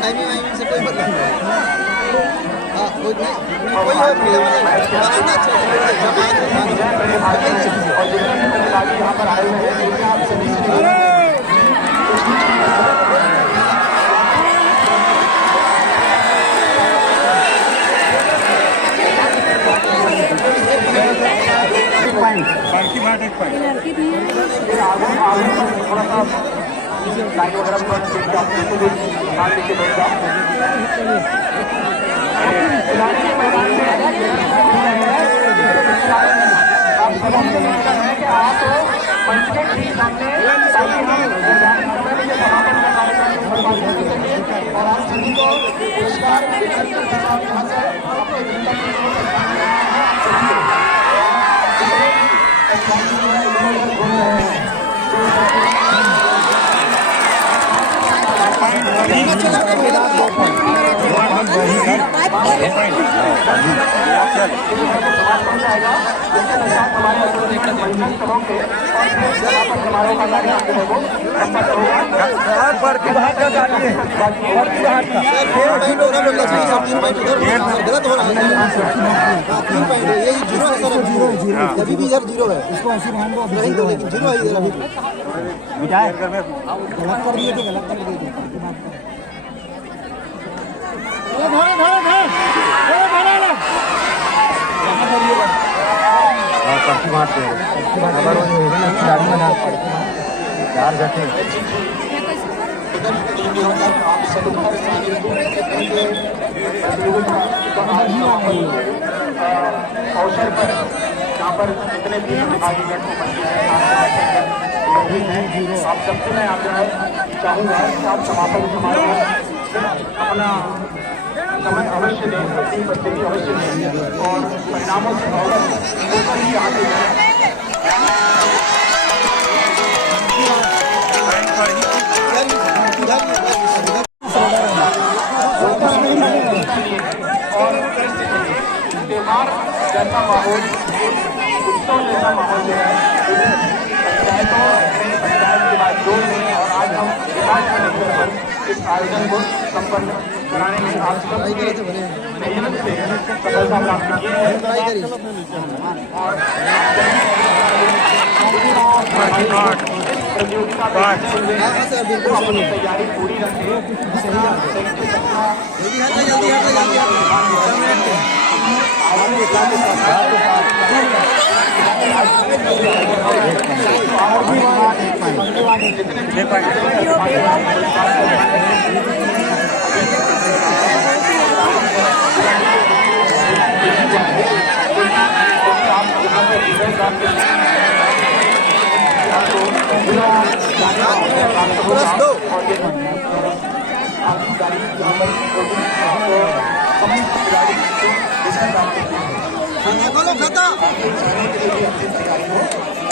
Timing वाइमिंग से कोई मतलब नहीं। हाँ कोई नहीं कोई लाइन वगैरह हाथ लेके बैठ जाओ। आप सभी से निवेदन है कि आप मंच के ठीक सामने ताकि हम निर्धारित समय में समापन का कार्यक्रम बर्बाद कर सकें और आप सभी को पुरस्कार वितरण के साथ यहाँ से अपने अभी भी इधर जीरो है, इसको ऐसे नहीं तो लेकिन जीरो है इधर अभी गलत कर दिए थे, गलत कर दिए थे। चार जटे अवसर पर यहाँ पर जितने भी आयोजक आप सबसे मैं आप चाहूँगा कि आप समापन समारोह अपना समय अवश्य दें, अपनी उपस्थिति अवश्य दें और परिणामों से अवगत होकर ही आगे जाएं। और त्योहार जैसा माहौल, उत्सव जैसा माहौल जो है पंचायतों में, पंचायत के बाद जोड़ में और आज हम विकास के अवसर पर इस आयोजन को संपन्न कराने में आप सब मेहनत से सफलता प्राप्त की है। और प्रतियोगिता अपनी तैयारी पूरी रखें।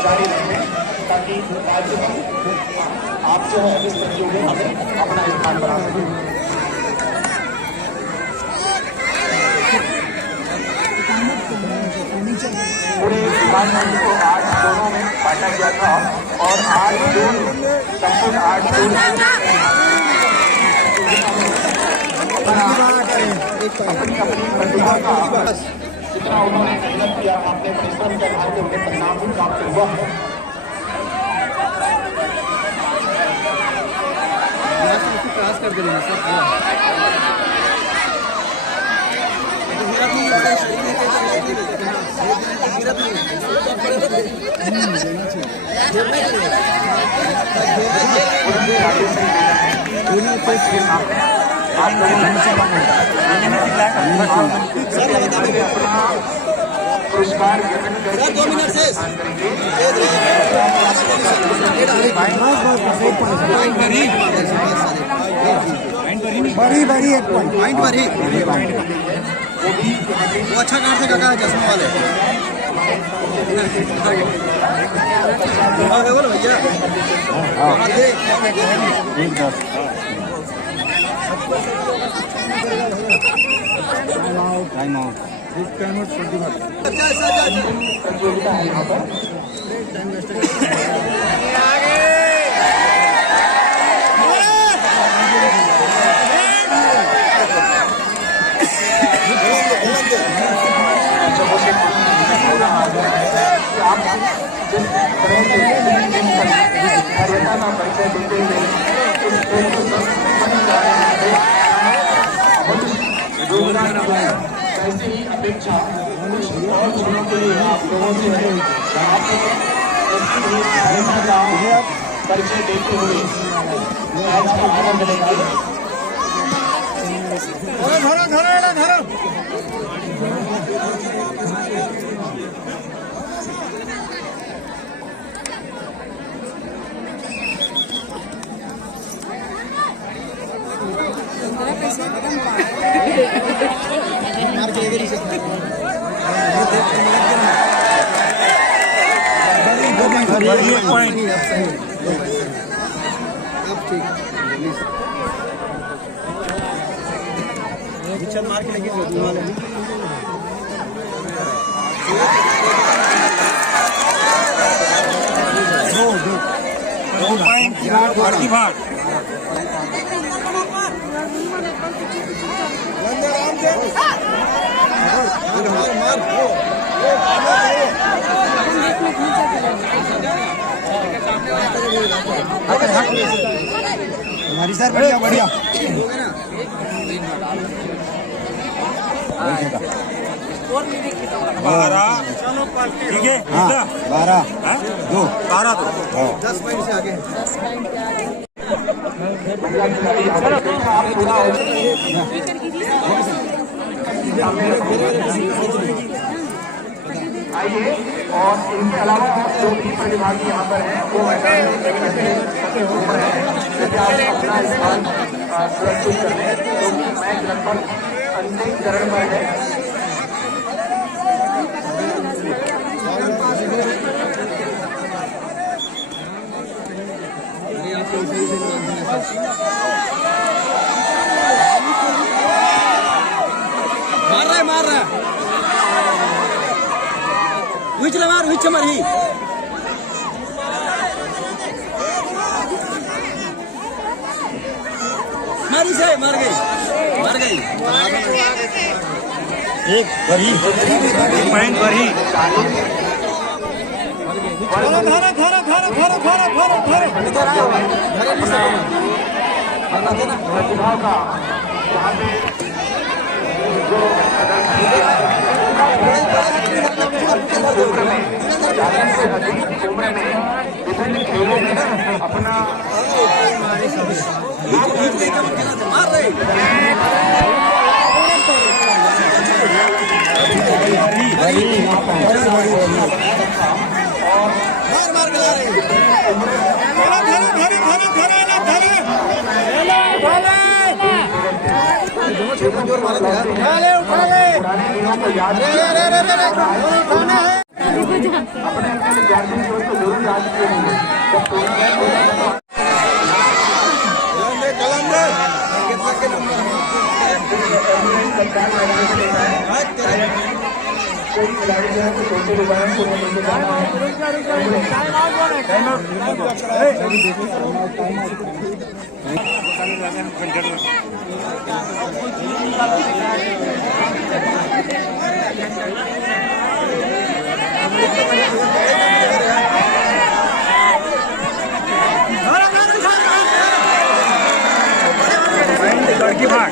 जारी रखें ताकि आप जो है इस प्रतियोगिता में अपना स्थान बना सकें। पूरे विभाग को 8 जोनों में बांटा गया था और 8 जोन संपूर्ण 8 जोन अपनी प्रतिभा का जितना उन्होंने मेहनत किया, अपने परिश्रम के आधार पर उन्हें परिणाम भी प्राप्त हुआ है। कर दे पुरस्कार वितरण 2 मिनट से बड़ी एक पॉइंट पर ही जो भी यहाँ पे वो अच्छा काट से काका चश्मे वाले बोलो भैया प्रतियोगिता है यहाँ पर। आप जिस तरह से कार्यता का परिचय देते हुए इस खेल को समझ जा रहे हैं, योगदान दिया है, वैसे ही अपेक्षा कुछ और चीजों के लिए आप लोगों से है। आप कार्यता का परिचय देते हुए आज का आनंद लेंगे। मार के लगे भाग हमारी सर बढ़िया बढ़िया ठीक है 12 2 10 पॉइंट से आगे आइए और इनके अलावा जो भी प्रतिभागी यहाँ पर हैं वो मैदान में अपना स्थान सुरक्षित कर लें, क्योंकि मैच लगभग अंतिम चरण पर है। मार रहा विच मारी से मार गई एक भरी पॉइंट भरी प्रतिभा का यहाँ पे जो उम्र में ज़्यादा से अधिक उम्र में विभिन्न खेलों में अपना पुराने दिनों को याद अपने विद्यार्थी जीवन को जरूर याद किए होंगे। जब टूर्नामेंट होता कोई खिलाड़ी जो है तो छोटे विभाग को लेकर जाना लड़की भाग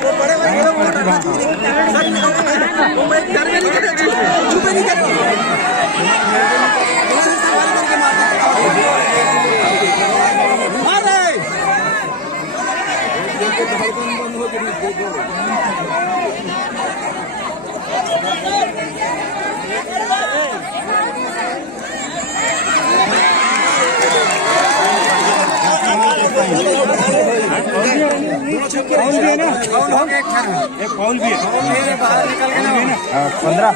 एक फाउल भी है बाहर निकल के ना 15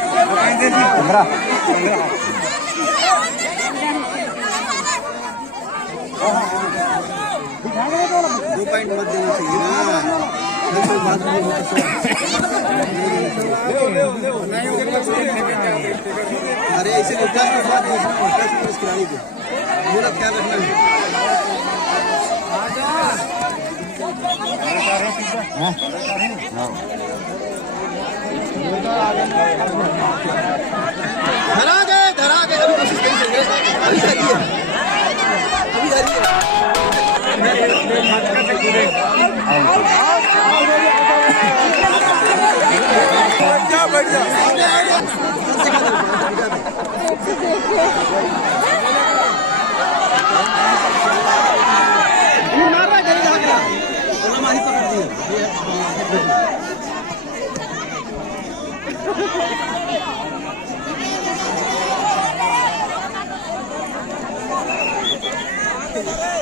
2 पॉइंट मत देना चाहिए ना। अरे ऐसे खिलाड़ी को पूरा ख्याल रखना है। धरा गए अभी कोशिश करी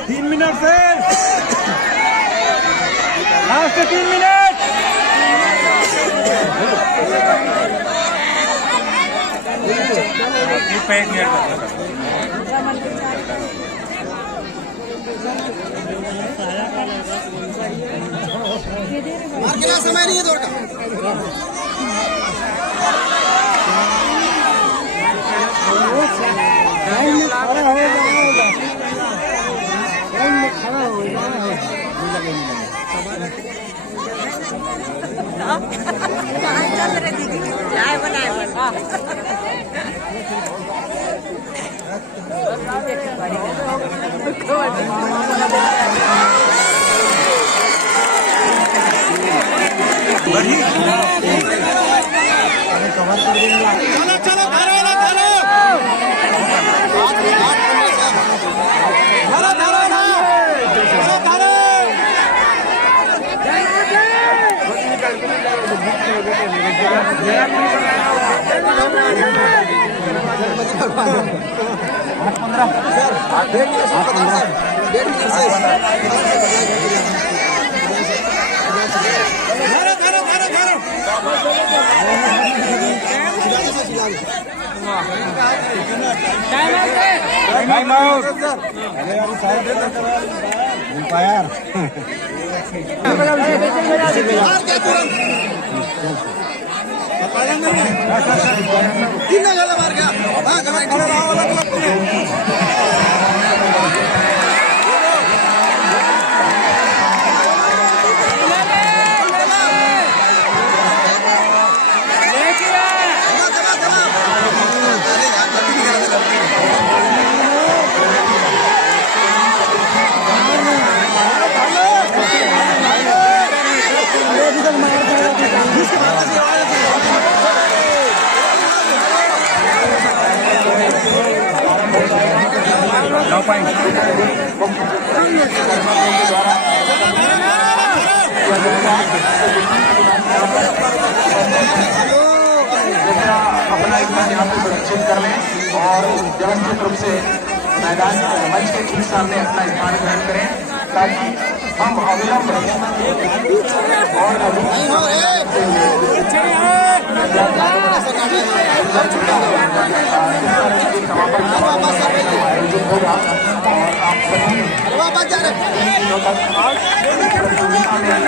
तीन मिनट से लास्ट 3 मिनट मार के ना समय नहीं है दौड़ का। कहाँ चल रहे दीदी चाय बनाए टाइम आउट अंपायर तीन गला मार गया। अपना एक बार यहाँ पे प्रदर्शित कर लें और व्यवस्थित रूप से मैदान मंच के ठीक सामने अपना स्थान ग्रहण करें ताकि हम अविलंब और आयोजित होगा और आप सभी प्रतियोगिता में